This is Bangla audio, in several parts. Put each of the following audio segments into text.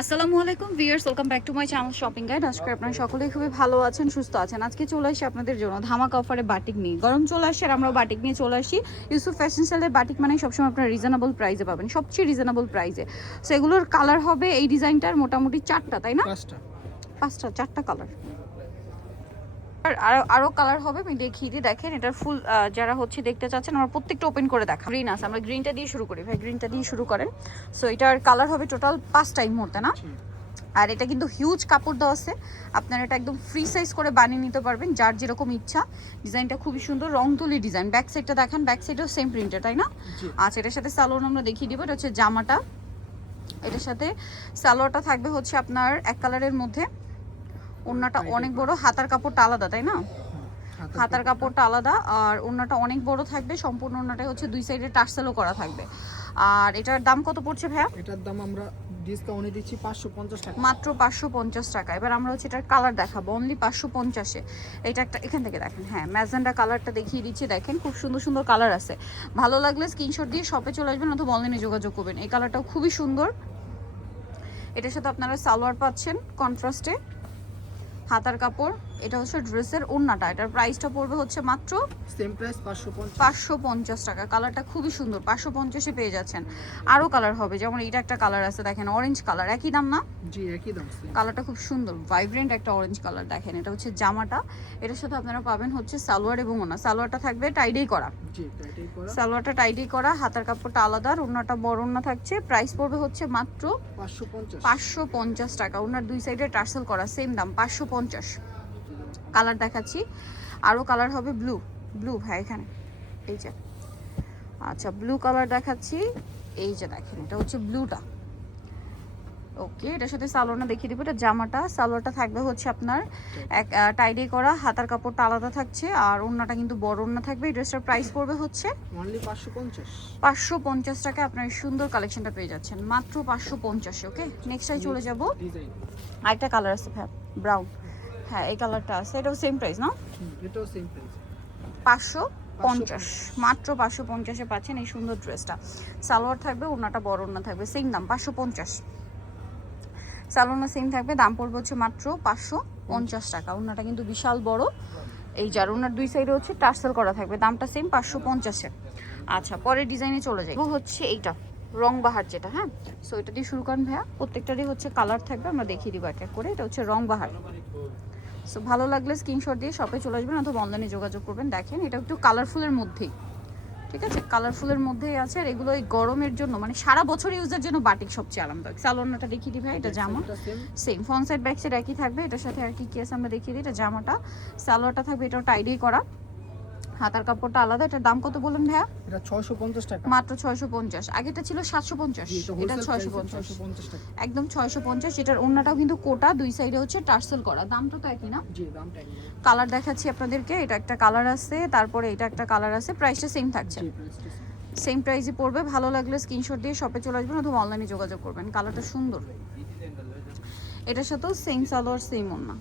আসসালামু আলাইকুম viewers welcome back to my channel shopping guide আজকে আপনারা সকলেই খুবই ভালো আছেন সুস্থ আছেন। আজকে চলে আসি আপনাদের জন্য ধামাকা অফারে বাটিক নিয়ে। গরম চলে আসে আর আমরা বাটিক নিয়ে চলে আসি। ইউসুফ ফ্যাশন স্টাইলের বাটিক মানে সবসময় আপনারা রিজনেবল প্রাইসে পাবেন সবচেয়ে রিজনেবল প্রাইসে সো এগুলোর কালার হবে এই ডিজাইনটার মোটামুটি চারটা তাই না? পাঁচটা। পাঁচটা চারটা কালার আর আরও আরও কালার হবে আমি দেখিয়ে দিই দেখেন এটার ফুল যারা হচ্ছে দেখতে চাচ্ছেন আমরা প্রত্যেকটা ওপেন করে দেখা গ্রিন আছে আমরা গ্রিনটা দিয়ে শুরু করি। ভাই গ্রিনটা দিয়ে শুরু করেন। সো এটার কালার হবে টোটাল পাঁচটা এই মুহূর্তে না? আর এটা কিন্তু হিউজ কাপড় দেওয়া আছে। আপনারা এটা একদম ফ্রি সাইজ করে বানিয়ে নিতে পারবেন যার যেরকম ইচ্ছা। ডিজাইনটা খুবই সুন্দর রং তুলি ডিজাইন ব্যাক সাইডটা দেখেন ব্যাক সাইডেও সেম প্রিন্টের তাই না? আচ্ছা এটার সাথে সালোয়ার আমরা দেখিয়ে দিব এটা হচ্ছে জামাটা। এটার সাথে সালোয়ারটা থাকবে হচ্ছে আপনার এক কালারের মধ্যে। ওড়নাটা অনেক বড় হাতার কাপড়টা আলাদা তাই না? হাতার কাপড়টা। আলাদা আর ওড়নাটা অনেক বড় থাকবে সম্পূর্ণ ওড়নাটা হচ্ছে দুই সাইডে টার্সেলও করা থাকবে। আর এটার দাম কত পড়ছে ভাইয়া? এটার দাম আমরা ডিসকাউন্টে দিচ্ছি পাঁচশো পঞ্চাশ টাকা। মাত্র পাঁচশো পঞ্চাশ টাকা। এবার আমরা হচ্ছে এটার কালার দেখাবো অনলি পাঁচশো পঞ্চাশে। এটা একটা এখান থেকে দেখেন হ্যাঁ ম্যাজেন্ডা কালারটা দেখিয়ে দিচ্ছি দেখেন খুব সুন্দর সুন্দর কালার আছে। ভালো লাগলে স্ক্রিনশট দিয়ে শপে চলে আসবেন অথবা অনলাইনে যোগাযোগ করবেন। এই কালারটাও খুবই সুন্দর। এটার সাথে আপনারা সালোয়ার পাচ্ছেন কন্ট্রাস্টে হাতার কাপড় এটা হচ্ছে ড্রেসের ওড়নাটা। এটার প্রাইসটা পড়বে হচ্ছে মাত্র সেম প্রাইস পাঁচশো পঞ্চাশ। পাঁচশো পঞ্চাশ টাকা। কালারটা খুবই সুন্দর পাঁচশো পঞ্চাশে পেয়ে যাচ্ছেন। আরও কালার হবে যেমন এটা একটা কালার আছে দেখেন অরেঞ্জ কালার একই দাম না? জি একই দাম। কালারটা খুব সুন্দর ভাইব্রেন্ট একটা অরেঞ্জ কালার দেখেন। এটা হচ্ছে জামাটা। এটার সাথে আপনারা পাবেন হচ্ছে সালোয়ার এবং ওনা সালোয়ারটা থাকবে টাইডেই করা। জি করা। সালোয়ারটা টাইডেই করা হাতার কাপড়টা আলাদা আর ওনাটা বড় ওনা থাকছে। প্রাইস পড়বে হচ্ছে মাত্র পাঁচশো পঞ্চাশ। পাঁচশো পঞ্চাশ টাকা। ওনার দুই সাইডে টার্সেল করা সেম দাম পাঁচশো পঞ্চাশ। কালার দেখাচ্ছি। আরও কালার হবে ব্লু। ব্লু ভাই এখানে। এই যে। আচ্ছা ব্লু কালার দেখাচ্ছি। এই যে দেখেন এটা হচ্ছে ব্লুটা। ওকে এটার সাথে সালোয়ারটা দেখিয়ে দিব। এটা জামাটা সালোয়ারটা থাকবে হচ্ছে আপনার এক টাইডে করা হাতার কাপড়টা আলাদা থাকছে আর ওড়নাটা কিন্তু বড় ওড়না থাকবে। এই ড্রেসটার প্রাইস পড়বে হচ্ছে অনলি পাঁচশো পঞ্চাশ। টাকা আপনার সুন্দর কালেকশনটা পেয়ে যাচ্ছেন। মাত্র পাঁচশো পঞ্চাশে ওকে? নেক্সটাই চলে যাব। আরেকটা কালার আছে ভাই ব্রাউন হ্যাঁ এই কালারটা আছে। এটাও সেম প্রাইস না এটাও সেম প্রাইস পাঁচশো পঞ্চাশ। মাত্র পাঁচশো পঞ্চাশে পাচ্ছেন এই সুন্দর ড্রেসটা সালোয়ার থাকবে ওনাটা বড় ওনা থাকবে সেম দাম পাঁচশো পঞ্চাশ। সালোয়ার সেম থাকবে দাম পড়বে হচ্ছে মাত্র পাঁচশো পঞ্চাশ টাকা। ওনাটা কিন্তু বিশাল বড়। এই যার ওনার দুই সাইডে হচ্ছে টার্সেল করা থাকবে দামটা সেম পাঁচশো পঞ্চাশে। আচ্ছা পরের ডিজাইনে চলে যাই। ও হচ্ছে এইটা রং বাহার যেটা হ্যাঁ? সো এটা দিয়ে শুরু করেন ভাইয়া। প্রত্যেকটারই হচ্ছে কালার থাকবে আমরা দেখিয়ে দিব এক এক করে। এটা হচ্ছে রং বাহার। সো ভালো লাগলে স্ক্রিনশট দিয়ে শপে চলে আসবেন অথবা অনলাইনে যোগাযোগ করবেন। দেখেন এটা একটু কালারফুলের মধ্যেই। ঠিক আছে? কালারফুলের মধ্যেই আছে আর এগুলো এই গরমের জন্য মানে সারা বছর ইউজের জন্য বাটিক সবচেয়ে আরামদায়ক। সালোয়ারটা দেখিয়ে দিই ভাই এটা জামা। Same same front side back side একই থাকবে। এটার সাথে আর কি কি আছে আমরা দেখিয়ে দিই এটা জামাটা। সালোয়ারটা থাকবে এটাও টাইডি করা। হাতার কাপড়টা আলাদা এটার দাম কত বললেন ভাইয়া? এটা ছয়শো পঞ্চাশ টাকা। মাত্র ছয়শো পঞ্চাশ। আগেটা ছিল সাতশো পঞ্চাশ। জি, এটা এটা ছয়শো 650 টাকা। একদম ছয়শো পঞ্চাশ। এটার অন্যটাও কিন্তু কোটা দুই সাইডে হচ্ছে টার্সেল করা। দামটা তো একই না? জি দামটা একই। কালার দেখাচ্ছি আপনাদেরকে। এটা একটা কালার আছে তারপরে এটা একটা কালার আছে। প্রাইসটা সেম থাকছে। জি প্রাইসটা সেম প্রাইসে পড়বে। ভালো লাগলে স্ক্রিনশট দিয়ে শপে চলে আসবেন অথবা অনলাইনে যোগাযোগ করবেন। কালারটা সুন্দর। এটার সাথেও সেম সালোয়ার সেম ওন্না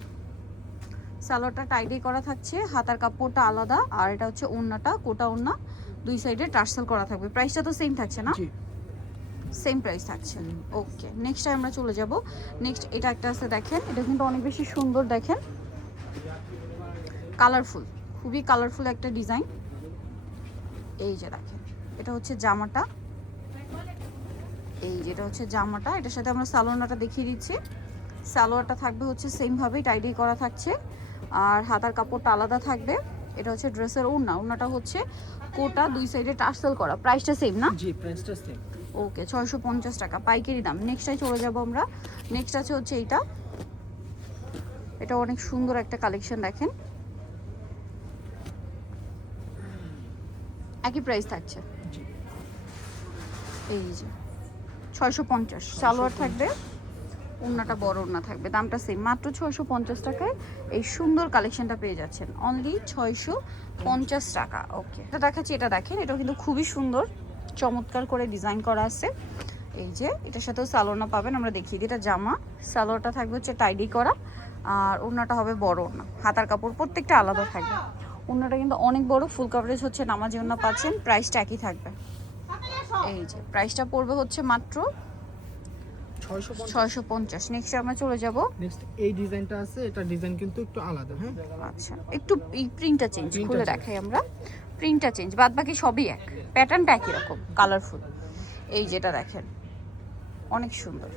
সালোয়ারটা টাইডি করা থাকছে হাতার কাপড়টা আলাদা আর এটা হচ্ছে ওন্নাটা কোটা ওন্না দুই সাইডে টার্সেল করা থাকবে। প্রাইসটা তো সেম থাকছে না? সেম প্রাইস থাকছে। ওকে নেক্সট আমরা চলে যাব। নেক্সট এটা একটা আছে দেখেন এটা কিন্তু অনেক বেশি সুন্দর দেখেন। কালারফুল খুবই কালারফুল একটা ডিজাইন এই যে দেখেন এটা হচ্ছে জামাটা। এই যেটা হচ্ছে জামাটা এটার সাথে আমরা সালোয়ারটা দেখিয়ে দিচ্ছি। সালোয়ারটা থাকবে হচ্ছে সেম ভাবেই টাইডি করা থাকছে। আর হাতার কাপড়টা আলাদা থাকবে। এটা হচ্ছে ড্রেসের ওড়না ওড়নাটা হচ্ছে কোটা দুই সাইডে টার্সেল করা। প্রাইসটা সেম না? জি প্রাইসটা সেম ওকে ছয়শো পঞ্চাশ টাকা। পাইকারি দাম। নেক্সটাই চলে যাব আমরা। নেক্সট আছে হচ্ছে এইটা। এটা অনেক সুন্দর একটা কালেকশন দেখেন। একই প্রাইস থাকছে। জি। এই যে ছয়শো পঞ্চাশ। সালোয়ার থাকবে। ওড়নাটা বড় ওড়না থাকবে। দামটা সেম মাত্র ছয়শো পঞ্চাশ টাকায় এই সুন্দর কালেকশনটা পেয়ে যাচ্ছেন। অনলি ছয়শো পঞ্চাশ টাকা ওকে এটা দেখাচ্ছি, এটা দেখেন এটা কিন্তু খুবই সুন্দর, চমৎকার করে ডিজাইন করা আছে। এই যে, এটার সাথেও সালোয়ারটা পাবেন, আমরা দেখিয়ে দিই, এটা জামা। সালোয়ারটা থাকবে হচ্ছে টাইডি করা, আর ওড়নাটা হবে বড় ওড়না। হাতার কাপড় প্রত্যেকটা আলাদা থাকবে। ওড়নাটা কিন্তু অনেক বড় ফুল কভারেজ হচ্ছে, নামাজি ওড়না পাচ্ছেন প্রাইসটা একই থাকবে। এই যে প্রাইসটা পড়বে হচ্ছে মাত্র ছয়শো পঞ্চাশ। নেক্সট আমরা চলে যাব। নেক্সট এই ডিজাইনটা আছে এটা ডিজাইন কিন্তু একটু আলাদা হ্যাঁ? আচ্ছা একটু এই প্রিন্টটা চেঞ্জ খুলে দেখাই আমরা। প্রিন্টটা চেঞ্জ বাদ বাকি সবই এক। প্যাটার্নটা একই রকম কালারফুল এই যেটা দেখেন অনেক সুন্দর।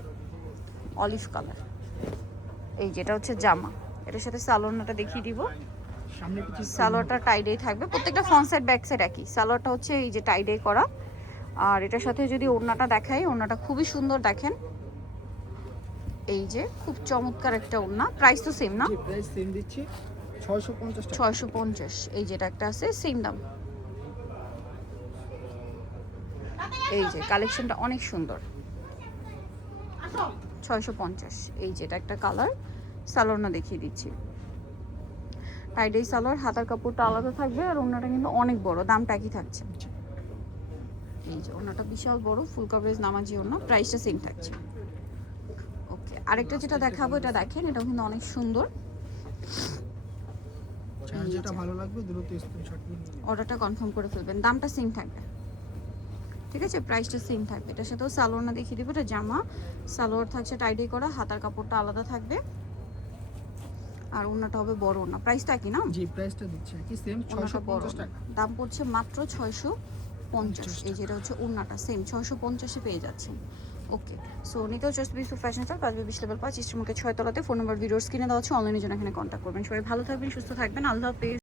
অলিভ কালার এই যেটা হচ্ছে জামা। এটার সাথে দেখিয়ে দিব। সালোয়ারটা টাইডে থাকবে। প্রত্যেকটা ফ্রন্ট সাইড ব্যাক সাইড একই। সালোয়ারটা হচ্ছে এই যে টাইডে করা। আর এটার সাথে যদি ওড়নাটা দেখাই ওড়নাটা খুবই সুন্দর দেখেন। এই যে খুব চমৎকার একটা ওড়না। প্রাইস তো সেম না? প্রাইস সেম দিচ্ছি। ছয়শো পঞ্চাশ টাকা। ছয়শো পঞ্চাশ এই যেটা একটা আছে সেম দাম। এই যে কালেকশনটা অনেক সুন্দর। ছয়শো পঞ্চাশ এই যেটা একটা কালার সালোয়ারটা দেখিয়ে দিচ্ছি। টাইডাই সালোয়ার হাতার কাপড়টা আলাদা থাকবে আর ওনাটা কিন্তু অনেক বড় দামটা একই থাকছে। এই যে ওনাটা বিশাল বড় ফুল কভারেজ নামাজি ওনা প্রাইসটা সেম থাকছে। ওকে আরেকটা যেটা দেখাবো এটা দেখেন এটাও কিন্তু অনেক সুন্দর। যেটা ভালো লাগবে দ্রুত স্ক্রিনশট। অর্ডারটা কনফার্ম করে ফেলবেন। দামটা সেম থাকবে। ঠিক আছে? প্রাইসটা সেম থাকবে। এটার সাথেও সালোয়ার না দেখিয়ে দিব এটা জামা। সালোয়ার থাকছে টাইডি করা হাতার কাপড়টা আলাদা থাকবে। আর ওনাটা হবে বড় ওনা প্রাইসটা কি না? জি প্রাইসটা দিচ্ছি কি সেম ছয়শো ওনাটা বড় পঞ্চাশ ওড়না। টাকা। দাম পড়ছে মাত্র ছয়শো পঞ্চাশ। পঞ্চাশ এই যেটা হচ্ছে ওড়নাটা সেম ছয়শো পঞ্চাশে পেয়ে যাচ্ছেন। ওকে সো নিতেও জাস্ট বিসু ফ্যাশন স্টার পাঁচ বিশ লেভেল পাঁচ ইস্টমুখে ছয় তলাতে ফোন নম্বর ভিডিওর স্ক্রিনে দেওয়া আছে অনলাইনের জন্য এখানে কন্ট্যাক্ট করবেন। সবাই ভালো থাকবেন, সুস্থ থাকবেন। আল্লাহ হাফেজ।